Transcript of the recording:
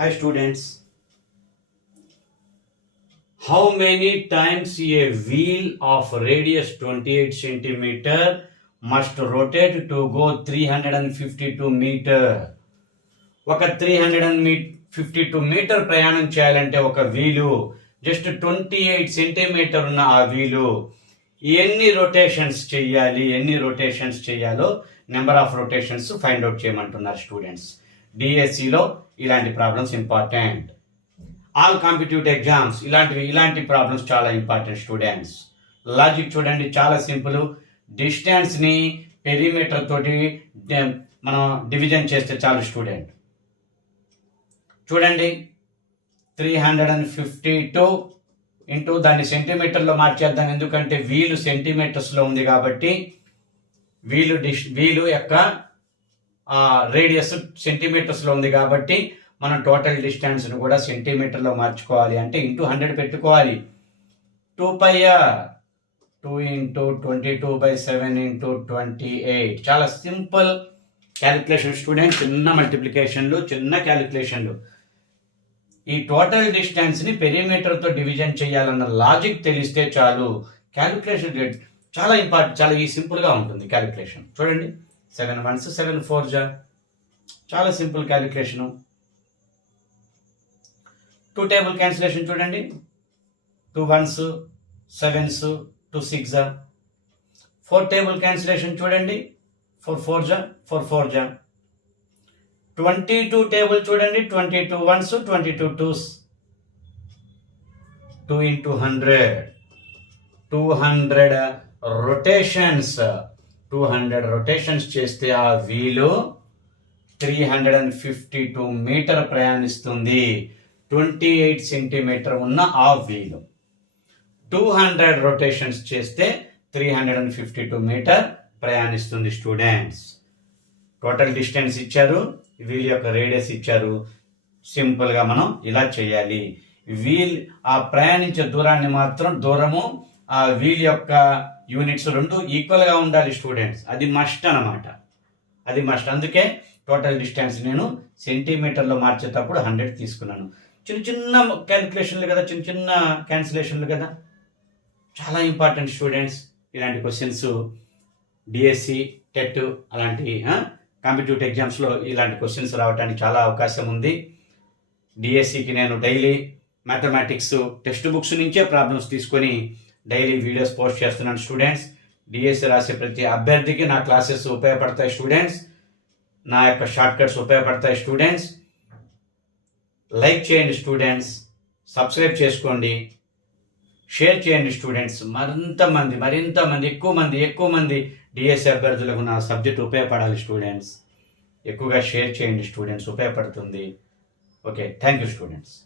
Hi students, how many times a wheel of radius 28 centimeter must rotate to go 352 meter? ఒక 352 metre ప్రయాణం చేయాలంటే ఒక వీలు just 28 centimetre ఉన్న ఆ వీలు ఎన్ని రొటేషన్స్ చేయాలో number of rotations find out చేయమంటున్నారు స్టూడెంట్స్. డిఎస్సిలో ఇలాంటి problems important. All competitive exams ఇలాంటి ప్రాబ్లమ్స్ చాలా ఇంపార్టెంట్ స్టూడెంట్స్. లాజిక్ చూడండి, చాలా సింపుల్. డిస్టెన్స్ని పెరిమీటర్ తోటి మనం డివిజన్ చేస్తే చాలు స్టూడెంట్. చూడండి, 352 ఇంటూ దాన్ని సెంటీమీటర్లో మార్చేద్దాం, ఎందుకంటే వీలు సెంటీమీటర్స్లో ఉంది కాబట్టి వీలు యొక్క రేడియస్ సెంటీమీటర్స్లో ఉంది కాబట్టి మనం టోటల్ డిస్టెన్స్ను కూడా సెంటీమీటర్లో మార్చుకోవాలి. అంటే ఇంటూ 100 పెట్టుకోవాలి. 2 ఇంటూ 22/7 ఇంటూ 28. చాలా సింపుల్ క్యాలిక్యులేషన్ స్టూడెంట్. చిన్న మల్టిప్లికేషన్లు, చిన్న క్యాలిక్యులేషన్లు. ఈ టోటల్ డిస్టెన్స్ని పెరిమీటర్తో డివిజన్ చేయాలన్న లాజిక్ తెలిస్తే చాలు. క్యాలిక్యులేషన్ చాలా ఇంపార్టెంట్, చాలా సింపుల్గా ఉంటుంది క్యాలిక్యులేషన్. చూడండి, 7 1s 7 4s, చాలా సింపుల్ క్యాలిక్యులేషను. 2 టేబుల్ క్యాన్సిలేషన్ చూడండి, 2 1s 7s 2 6s. 4 table cancellation చూడండి, 4 4s 4 4s. 22 టేబుల్ చూడండి, 22 1s 22 2s. 2 into 100, 200 rotations. 200 rotations చేస్తే ఆ వీలు 352 మీటర్ ప్రయాణిస్తుంది. 28 సెంటీమీటర్ ఉన్న ఆ వీలు 200 రొటేషన్స్ చేస్తే 352 మీటర్ ప్రయాణిస్తుంది స్టూడెంట్స్. టోటల్ డిస్టెన్స్ ఇచ్చారు, వీల్ యొక్క రేడియస్ ఇచ్చారు. సింపుల్గా మనం ఇలా చేయాలి. వీల్ ఆ ప్రయాణించే దూరాన్ని మాత్రం దూరము ఆ వీల్ యొక్క యూనిట్స్ రెండు ఈక్వల్గా ఉండాలి స్టూడెంట్స్. అది మస్ట్ అన్నమాట, అది మస్ట్. అందుకే టోటల్ డిస్టెన్స్ నేను సెంటీమీటర్లో మార్చేటప్పుడు 100 తీసుకున్నాను. చిన్న చిన్న క్యాలిక్యులేషన్లు కదా, చిన్న చిన్న క్యాన్సిలేషన్లు కదా, చాలా ఇంపార్టెంట్ స్టూడెంట్స్. ఇలాంటి క్వశ్చన్స్ డిఎస్సి, టెట్ అలాంటి కాంపిటేటివ్ ఎగ్జామ్స్లో ఇలాంటి క్వశ్చన్స్ రావడానికి చాలా అవకాశం ఉంది. డిఎస్సికి నేను డైలీ మ్యాథమెటిక్స్ టెక్స్ట్ బుక్స్ నుంచే ప్రాబ్లమ్స్ తీసుకొని డైలీ వీడియోస్ పోస్ట్ చేస్తున్నాను స్టూడెంట్స్. డిఎస్సి రాసే ప్రతి అభ్యర్థికి నా క్లాసెస్ ఉపయోగపడతాయి స్టూడెంట్స్, నా యొక్క షార్ట్ కట్స్ ఉపయోగపడతాయి స్టూడెంట్స్. లైక్ చేయండి స్టూడెంట్స్, సబ్స్క్రైబ్ చేసుకోండి, షేర్ చేయండి స్టూడెంట్స్. మరింత మంది ఎక్కువ మంది డిఎస్సి అభ్యర్థులకు నా సబ్జెక్ట్ ఉపయోగపడాలి స్టూడెంట్స్. ఎక్కువగా షేర్ చేయండి స్టూడెంట్స్, ఉపయోగపడుతుంది. Okay, thank you students.